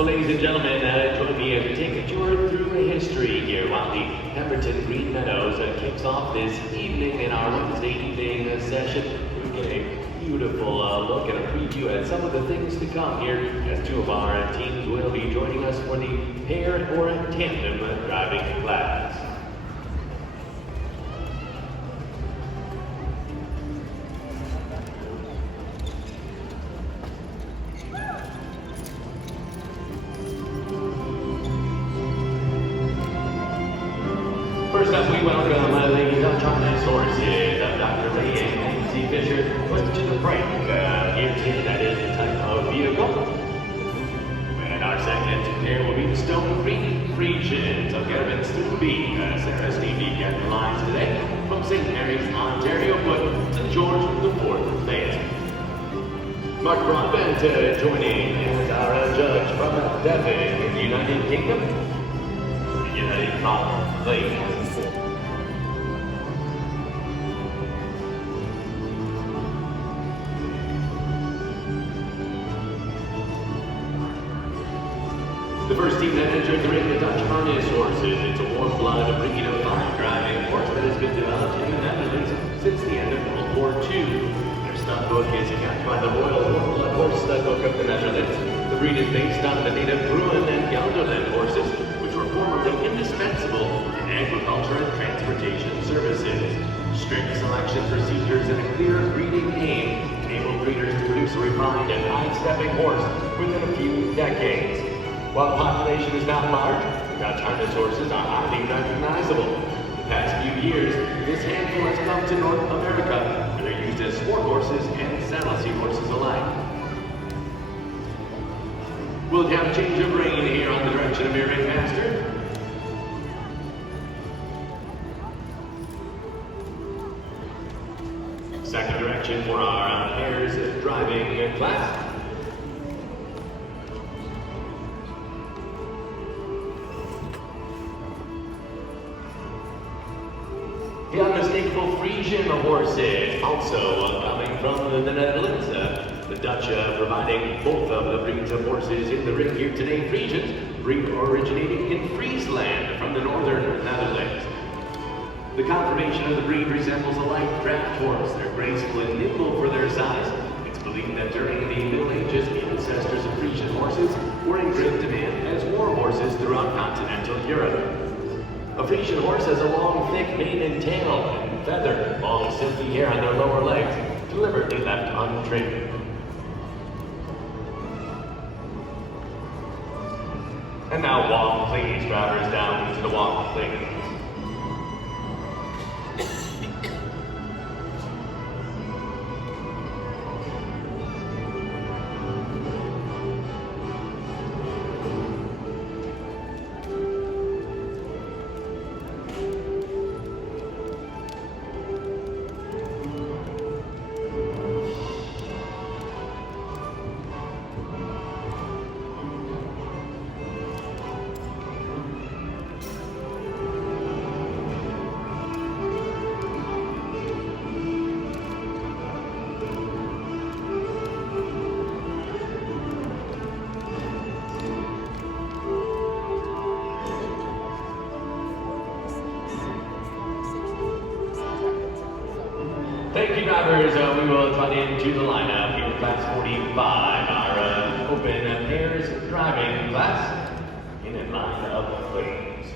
Well, ladies and gentlemen, join me as we take a tour through history here while the Pemberton Green Meadows kicks off this evening in our Wednesday evening session. We get a beautiful look and a preview at some of the things to come here as two of our teams will be joining us for the pair or tandem driving class. First up, we welcome Lady Dutch Harness horses, Dr. Lee and Nancy Fisher. Question the break. Here today, that is the type of vehicle. And our second pair will be the Stone Green Friesians of Devon, B. Sarah Stevie getting the lines today from St. Mary's, Ontario, but St. George IV Fayette. Mark Broadbent joining as our judge from Devon in the United Kingdom. The United Colony. The first team that entered the ring, the Dutch Harness horses. It's a Warmblood, bringing a fine driving horse that has been developed in the Netherlands since the end of World War II. Their stud book is kept by the Royal Warmblood Horse Stud Book of the Netherlands. The breed is based on the native Bruin and Gelderland horses, which were formerly indispensable in agriculture and transportation services. Strict selection procedures and a clear breeding aim enabled breeders to produce a refined and high-stepping horse within a few decades. While the population is not large, Dutch Harness horses are highly recognizable. In the past few years, this handful has come to North America, where they're used as sport horses and saddle seat horses alike. We'll have a change of rein here on the direction of your ringmaster. Second direction for our pairs driving class. The unmistakable Friesian horses, also coming from the Netherlands. The Dutch providing both of the breeds of horses in the ring here today. Friesians, breed originating in Friesland from the northern Netherlands. The conformation of the breed resembles a light draft horse. They're graceful and nimble for their size. It's believed that during the Middle Ages, ancestors of Friesian horses were in great demand as war horses throughout continental Europe. A Friesian horse has a long, thick mane and tail, and feathered, long, silky hair on their lower legs, deliberately left untrimmed. And now walk, please, drivers down to the walk, please. Thank you, drivers. We will cut into the lineup here in class 45, our open pairs driving class. In line up, please.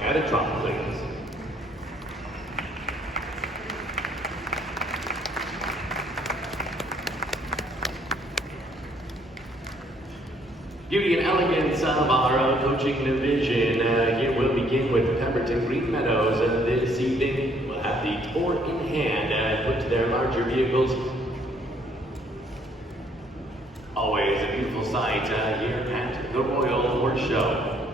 At a trot, please. Beauty and elegance of our coaching division. Here we'll begin with Pemberton Green Meadows. This evening we'll have the tour in hand put to their larger vehicles. Always a beautiful sight here at the Royal Horse Show.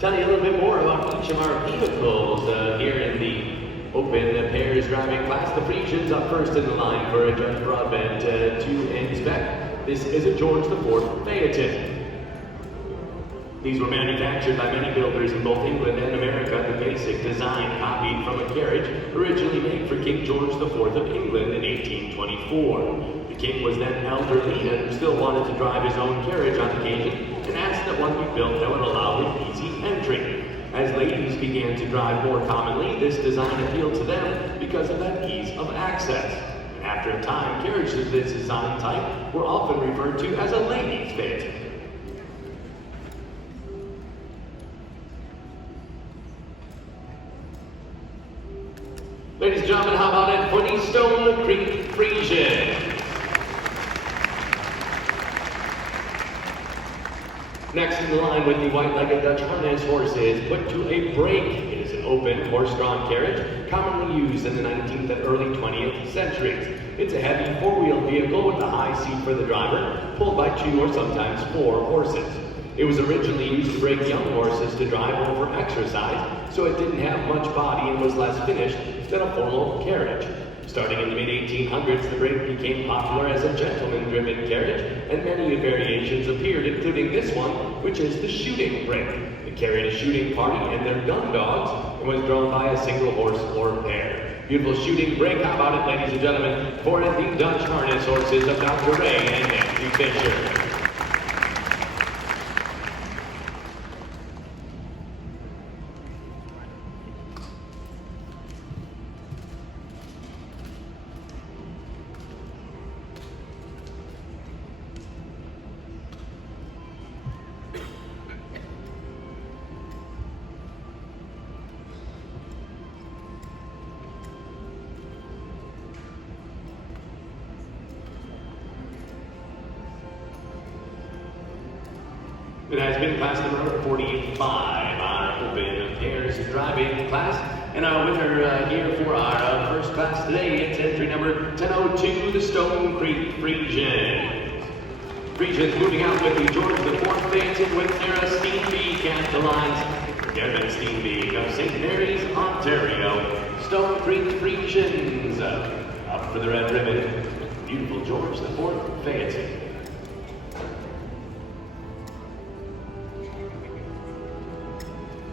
Tell you a little bit more about each of our vehicles here in the open pairs driving class. The Friesians up first in the line for Judge Broadbent to inspect. This is a George IV Phaeton. These were manufactured by many builders in both England and America. The basic design copied from a carriage originally made for King George IV of England in 1824. The king was then elderly and still wanted to drive his own carriage on occasion and asked that one be built that would allow him easy entry. As ladies began to drive more commonly, this design appealed to them because of that ease of access. And after a time, carriages of this design type were often referred to as a ladies' phaeton. Ladies and gentlemen, how about it for the Stone Creek Friesian? Next in the line with the white-legged Dutch harness horses put to a break. It is an open, horse-drawn carriage commonly used in the 19th and early 20th centuries. It's a heavy four-wheeled vehicle with a high seat for the driver, pulled by 2 or sometimes 4 horses. It was originally used to break young horses to drive over exercise, so it didn't have much body and was less finished than a formal carriage. Starting in the mid-1800s, the brake became popular as a gentleman-driven carriage, and many variations appeared, including this one, which is the shooting brake. It carried a shooting party and their gun dogs, and was drawn by a single horse or pair. Beautiful shooting brake. How about it, ladies and gentlemen, for the Dutch harness horses of Dr. Ray and Nancy Fisher. It has been class number 45, our open pairs driving class. And our winner here for our first class today, it's entry number 1002, the Stone Creek Friesian. Friesians moving out with the George IV Phaeton with Sarah Steenbeek at the lines. Devon Steenbeek of St. Mary's, Ontario. Stone Creek Friesians up for the red ribbon. Beautiful George IV Phaeton.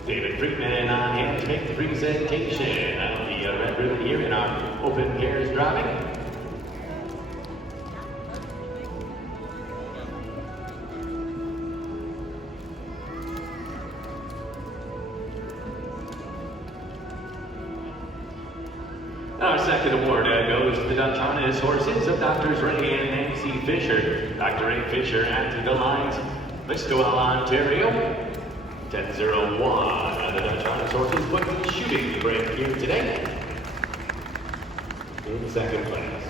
David Friedman on hand to make the presentation of the red ribbon here in our open pairs driving. Our second award goes to the Dutch harness horses of Drs. Ray and Nancy Fisher. Dr. Ray Fisher at the lines, Listowel, Ontario. 10-01, the Dutch harness horses put the shooting brake here today in second place.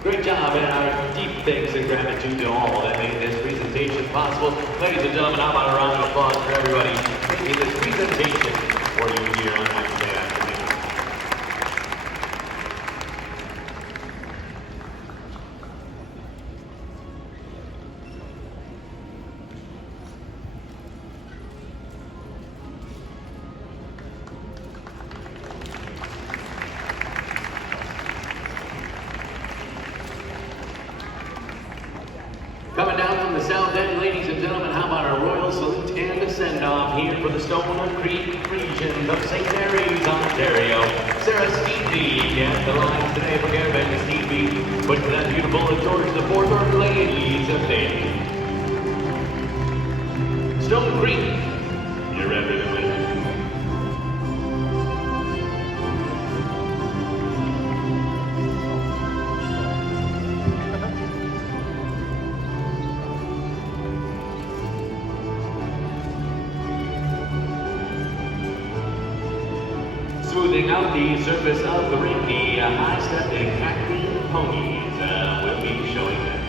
Great job, and our deep thanks and gratitude to all that made this presentation possible. Ladies and gentlemen, how about a round of applause for everybody making this presentation for you here on Wednesday afternoon. Coming down from the south end, ladies and gentlemen, how about our royal salute and a send-off here for the Stone Creek Friesians of St. Mary's, Ontario. Sarah Steenbeek at the lines today for Devon Steenbeek. Put that beautiful George IV or ladies of faith. Stone Creek, your red ribbon winner. Smoothing out the surface of the ring, the high-stepping active ponies will be showing next.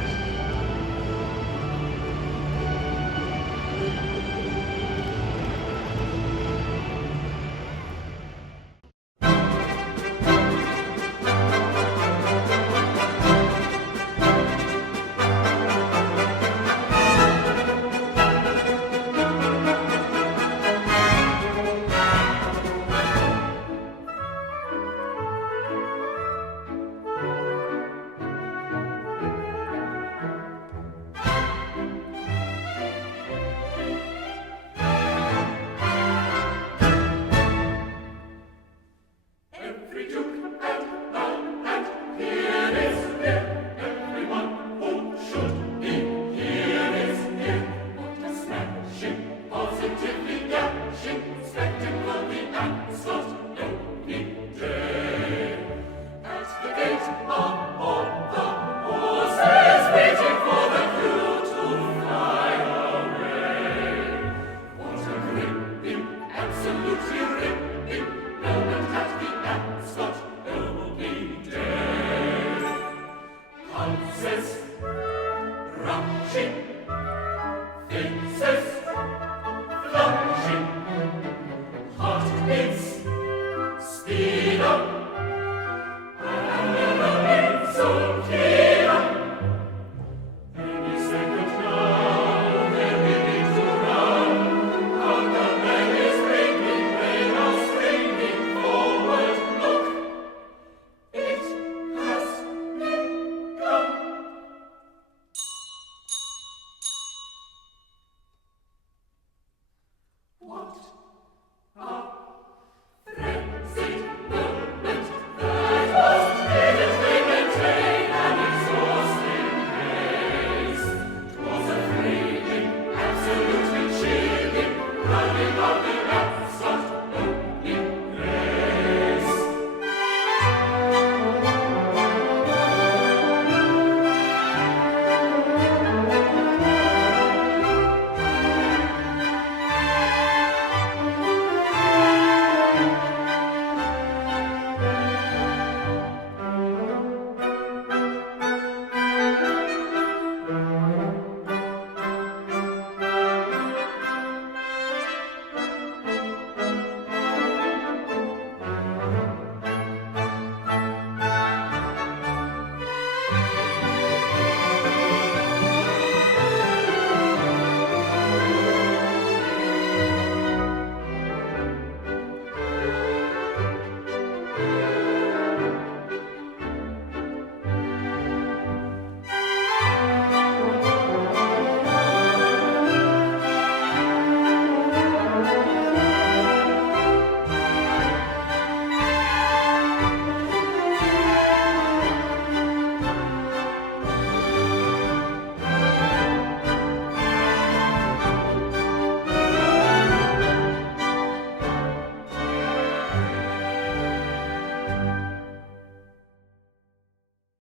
What